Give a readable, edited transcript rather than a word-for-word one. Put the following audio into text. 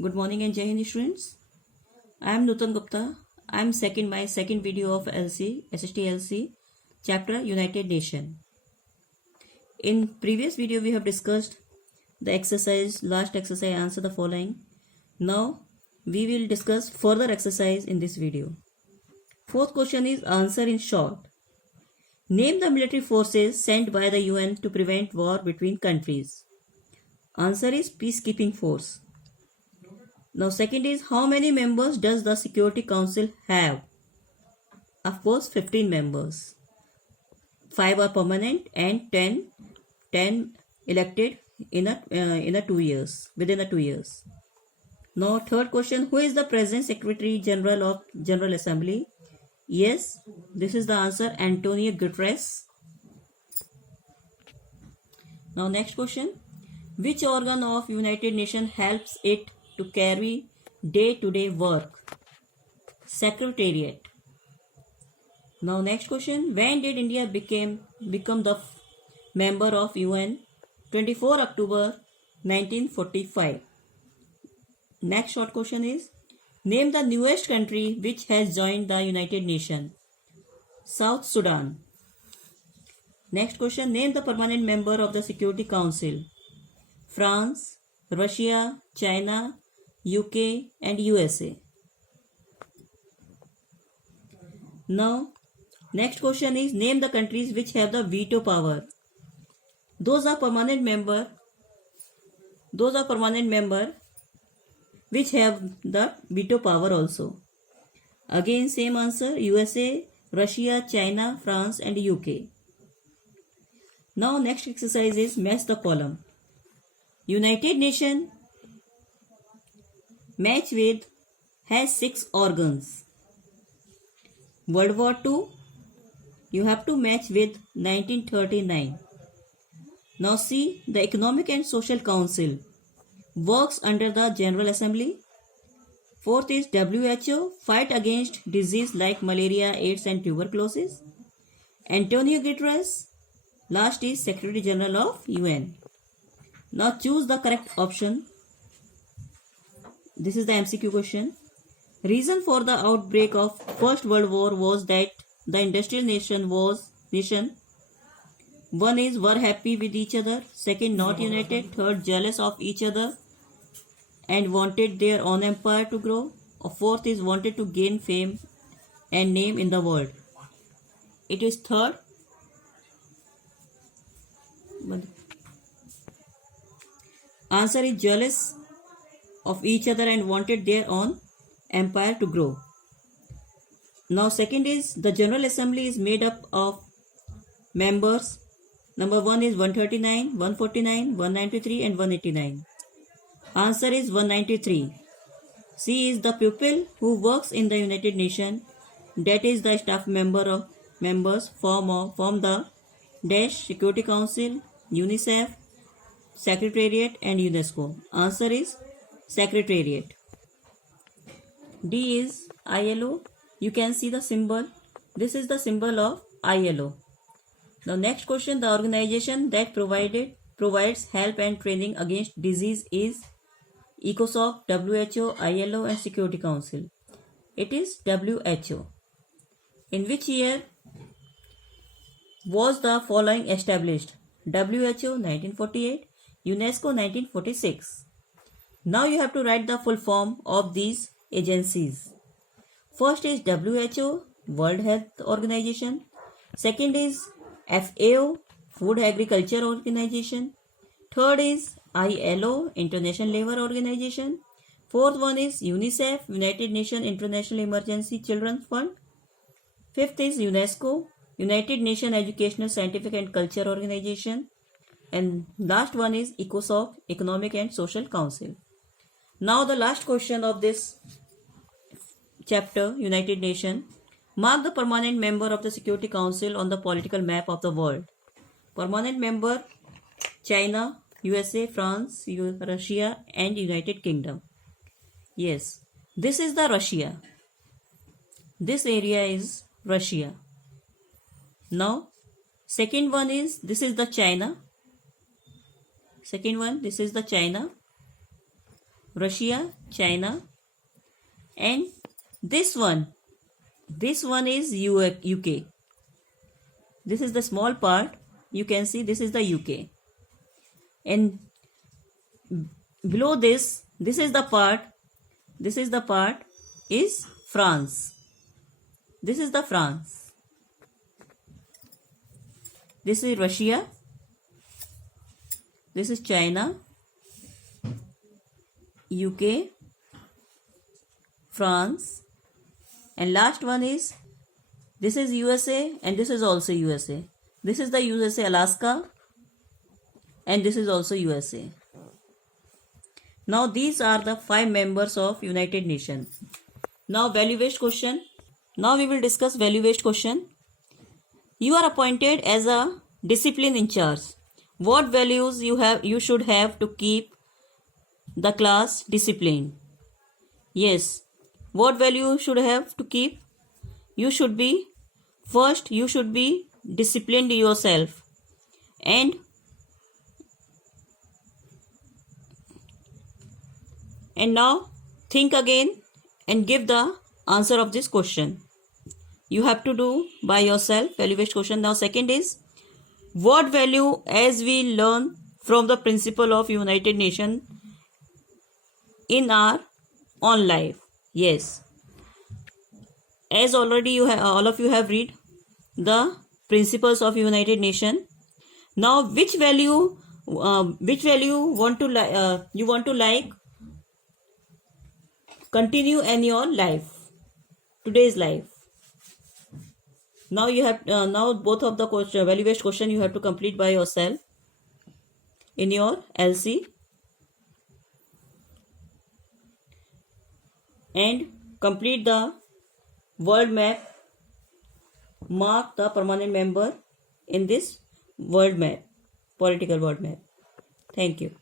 Good morning and Jai Hind students. I am Nutan Gupta. I am my second video of SST-LC chapter United Nation. In previous video we have discussed the last exercise answer the following. Now we will discuss further exercise in this video. Fourth question is answer in short. Name the military forces sent by the UN to prevent war between countries. Answer is peacekeeping force. Now second is how many members does the Security Council have? Of course 15 members. 5 are permanent and 10 elected in a 2 years, within a 2 years. Now third question, who is the present Secretary General of General Assembly? Yes, this is the answer, Antonio Guterres. Now next question, which organ of United Nations helps it to carry day-to-day work? Secretariat. Now next question, when did India become the member of UN? 24 October 1945. Next short question is, name the newest country which has joined the United Nations. South Sudan. Next question, name the permanent member of the Security Council. France, Russia, China, UK and USA. Now, next question is, name the countries which have the veto power. Those are permanent member which have the veto power also. Again same answer, USA, Russia, China, France and UK. Now next exercise is match the column. United Nations match with has 6 organs. World War II, you have to match with 1939. Now see, the Economic and Social Council works under the General Assembly. Fourth is WHO, fight against disease like malaria, AIDS and tuberculosis. Antonio Guterres, last is Secretary General of UN. Now choose the correct option. This is the MCQ question. Reason for the outbreak of First World War was that the industrial nation. One is were happy with each other. Second, not united. Third, jealous of each other and wanted their own empire to grow. Fourth is wanted to gain fame and name in the world. It is third. Answer is jealous of each other and wanted their own empire to grow. Now second is the General Assembly is made up of members. Number 1 is 139, 149, 193 and 189. Answer is 193. C is the people who works in the United Nations. That is the staff members form the dash Security Council, UNICEF, Secretariat and UNESCO. Answer is Secretariat. D is ILO. You can see the symbol. This is the symbol of ILO. Now next question, the organization that provides help and training against disease is ECOSOC, WHO, ILO and Security Council. It is WHO. In which year was the following established? WHO 1948, UNESCO 1946. Now you have to write the full form of these agencies. First is WHO, World Health Organization. Second is FAO, Food Agriculture Organization. Third is ILO, International Labour Organization. Fourth one is UNICEF, United Nations International Emergency Children's Fund. Fifth is UNESCO, United Nations Educational, Scientific and Culture Organization. And last one is ECOSOC, Economic and Social Council. Now the last question of this chapter, United Nations. Mark the permanent member of the Security Council on the political map of the world. Permanent member, China, USA, France, Russia and United Kingdom. Yes, this is the Russia. This area is Russia. Now, second one is, this is the China. Second one, this is the China. Russia, China, and this one is UK. This is the small part. You can see this is the UK, and below this is the part. This is the part is France. This is the France. This is Russia. This is China, UK, France, and last one is this is USA, and this is also USA. This is the USA Alaska, and this is also USA. Now these are the 5 members of United Nations. Now value based question. Now we will discuss value based question. You are appointed as a discipline in charge. What values you should have to keep the class disciplined? Yes. What value you should have to keep? You should be disciplined yourself, and now think again and give the answer of this question. You have to do by yourself value based question. Now second is, what value as we learn from the principle of United Nations in our own life? Yes, as already all of you have read the principles of United Nations. Now which value you want to like continue in your life, today's life. Now you have now both of the value based question you have to complete by yourself in your LC, and complete the world map. Mark the permanent member in this world map, political world map. Thank you.